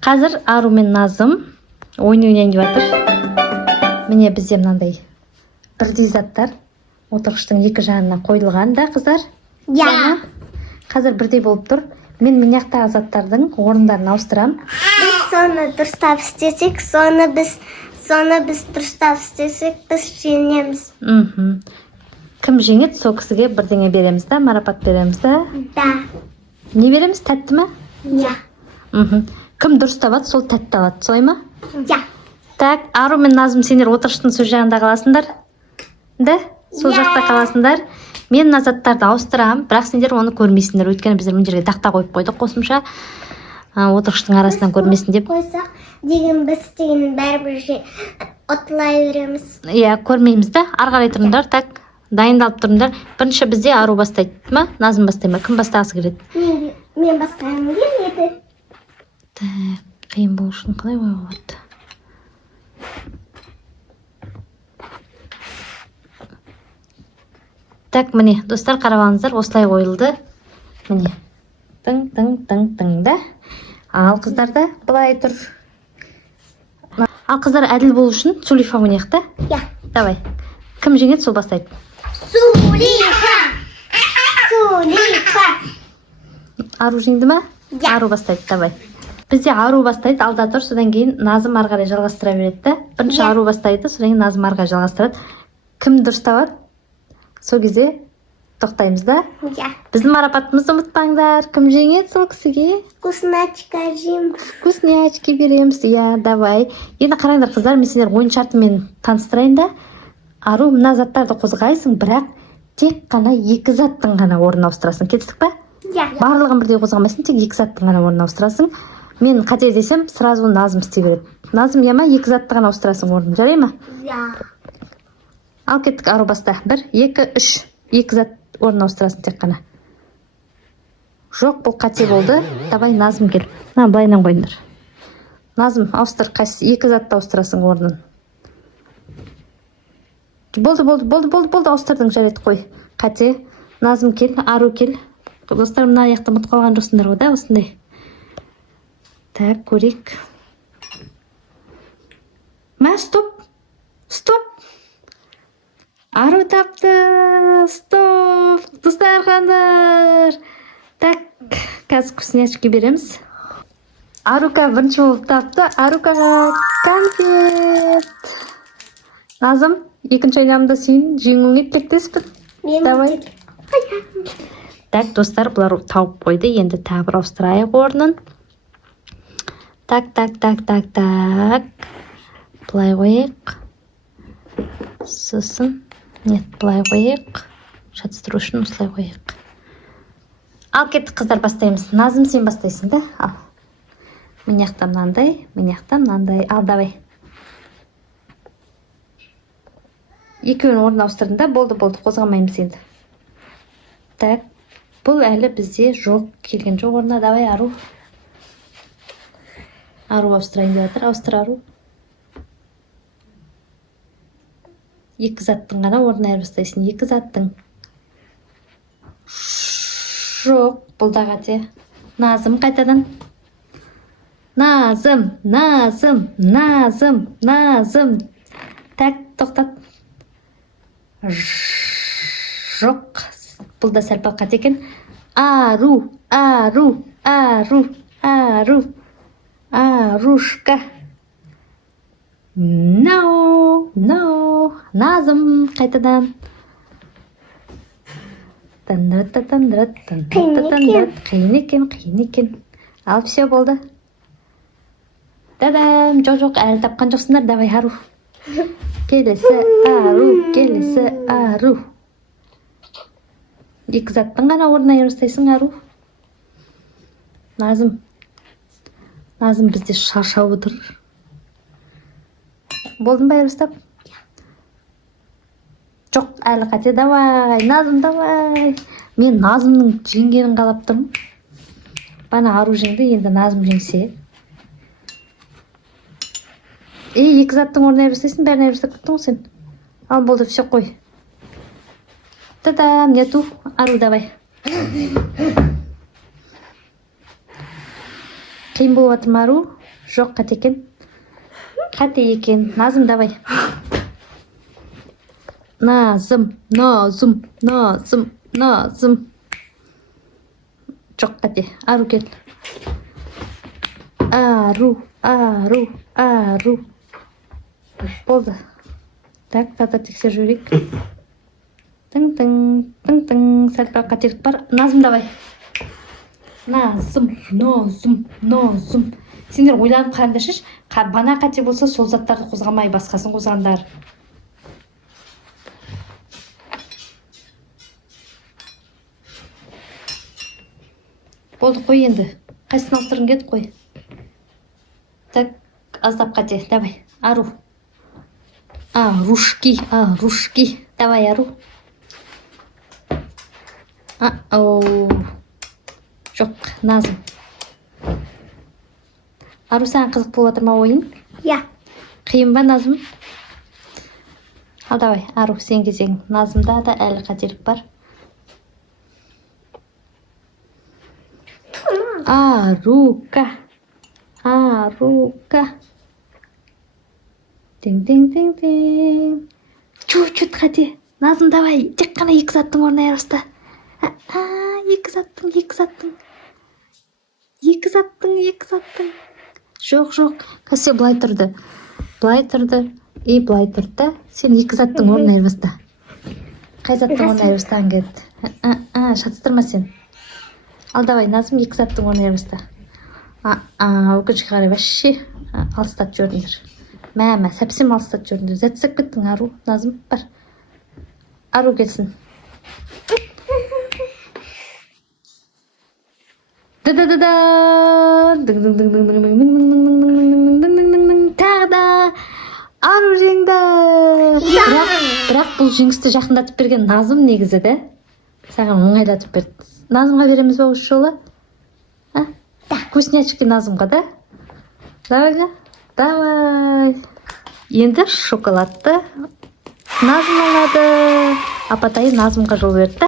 Қазір Ару мен Назым ойын ойнайын деп жатыр. Міне бізде мынандай бірдей заттар отырғыштың екі жағына қойылған да, қыздар. Ja. Қазір бірдей болып тұр. Мен мына жақтағы заттардың орындарын ауыстырам. Biz sonra dұрыстап істесек, соны біз дұрыстап істесек, біз жеңеміз. Кім жеңеді, сол кісіге бірдеңе береміз да, марапат береміз да. Да. Не береміз, тәтті ме? Ja. Кім дұрыс табады, сол тәтті алады, солай ма? Ja. Так, Ару мен Назым, сендер отырғыштың сол жағында қаласыңдар. Да? Сол жақта қаласыңдар. Мен мына заттарды ауыстырам, бірақ сендер оны көрмейсіңдер. Өйткені біздер мына жерге тақта қойып қойдық қосымша. Отырғыштың арасынан көрмесін деп. Қойсақ, деген біз деген бәрібір отылай береміз. Иә, көрмейміз да. Ары қарай тұрыңдар, так. Дайындалып тұрыңдар. Бірінші бізде Ару бастайды ма? Назым бастай ма? Кім бастағысы келеді? Мен бастаймын келеді. Так, қиын болу үшін қалай қоюға болады? Так, міне, достар, қарап алыңыздар, осылай қойылды. Міне. Тың да. Ал қыздар да былай тұр. Ал қыздар әділ болу үшін Сулифа ойнайық та? Ja. Давай. Кім жеңеді, сол бастайды. Сулифа. Сулифа. Ару жеңді ма? Ja. Ару бастайды, давай. Бізде Ару бастайды, алда тұр, содан кейін Назым ары қарай жалғастыра береді да. Бірінші Ару бастайды, содан кейін Назым ары қарай жалғастырады. Кім дұрыс табады? Сол кезде тоқтаймыз да. Ja. Біздің марапатымызды ұмытпаңдар. Кім жеңеді, сол кісіге Вкусначка жейміз. вкуснячки береміз. Иә, давай. Енді қараңдар қыздар, мен сендер ойын шартымен таныстырайын да. Ару, мына заттарды қозғайсың, бірақ тек қана екі заттың ғана орнын ауыстырасың. Келістік па? Ja. Барлығын бірдей қозғамайсың, тек екі заттың ғана орнын ауыстырасың. Мен қате десем, сразу Назым істей береді. Назым, яма, екі затты ғана ауыстырасың орнын. Жарай ма? Ja. Ал кеттік, Ару баста. 1, 2, 3. Екі зат орнын ауыстырасың тек қана. Жоқ, бұл қате болды. Давай, Назым кел. Былайынан қойыңдар. Назым, ауыстыр, қайсы екі затты ауыстырасың орнын. Болды, ауыстырдың, жарайды, қой. Қате. Назым кел, Ару кел. Достар, мына аяқты ұмытып қалған жоқсыңдар ғой да, осындай. Так, көрейік. Ма, стоп. Ару тапты. Стоп. Достар, қандар. Так, қазір вкуснячки береміз. Арука бірінші болып тапты. Арукаға конфет. Назым, екінші ойнамда сен жеңуіңе тілектеспін. Давай. Так, достар, бұлар тауып қойды. Енді тағы бір ауыстырайық орнын. Так. Бұлай қойық. Сосын, нет, бұлай қойық. Шатыстыру үшін осылай қойық. Ал кеттік, қыздар, бастаймыз. Назым, сен бастайсың да? Ал. Мен яқта мынандай. Ал, давай. Екеуін орын ауыстырдың да, болды, қозғамаймыз енді. Так, бұл әлі бізде жоқ, келген жоқ орнына. Давай, Ару. Ару ауыстырайын деп жатыр. Ауыстыр, Ару. Екі заттың ғана орнына айырбастайсың. Екі заттың. Жоқ, бұл да қате. Назым, қайтадан. Назым. Так, тоқтат. Жоқ, бұл да сәл-пәл қате екен. Арушка. No. Назым, қайтадан. Қиын екен. Ал, все болды. Дадам, жоқ, әлі тапқан жоқсыңдар. Давай, Ару. Келесі Ару. Екі заттың ғана орнына айырбастайсың, Ару. Назым бізде шаршау отыр. Болдың ба айырбастап? Жоқ, әлі қате. Давай, Назым, давай. Мен Назымның жеңгенін қалап тұрмын. Бана Ару жеңді, енді Назым жеңсе. Екі заттың орнына айырбастайсың, бәрін айырбастап кеттің ғой сен. Ал, болды, все, қой. Та-дам, нету. Ару, давай. Қиын болып жатыр ма, Ару? Жоқ, қате екен. Қате екен. Назым, давай. Назым. Жоқ, қате. Ару кел. Ару. Болды. Так, таза тексеріп жіберейік. Тың. Сәл пәл қателік бар. Назым, давай. Назым. Сендер ойланып қараңдаршы. Бана қате болса, сол заттарды қозғамай, басқасын қозғаңдар. Болды, қой енді. Қайсысын ауыстырғың келді, қой. Так, аздап қате. Давай. Ару. Рушки. Давай, ару. Жоқ, Назым. Ару, саған қызық болып отыр ма ойын? Я. Қиын ба, Назым? Ал, давай, Ару, сен кезең. Назымда да әлі қателік бар. Арука. Тің. Чуть-чуть қате. Назым, давай, тек қана екі заттың орнына айырбаста. Екі заттың. Жоқ. Кәсе былай тұрды. Былай тұрды. Сен екі заттың орнына айырбаста. Қай заттың орнына айырбастаған келді? Шатыстырма сен. Ал, давай, Назым, екі заттың орнына айырбаста. Өкінішке қарай вообще алыстап жүрдіңдер. Мә, сәпсем алыстап жүрдіңдер. Зәтсіп кеттің, Ару, Назым, бар. Ару келсін. Тағы да Ару жеңді. Бірақ бұл жеңісті жақындатып берген Назым негізі де. Саған оңайлатып берді. Назымға береміз ба осы жолы? Вкуснячки Назымға, да? Давай. Енді шоколадты Назым алады. Апатайы Назымға жол берді.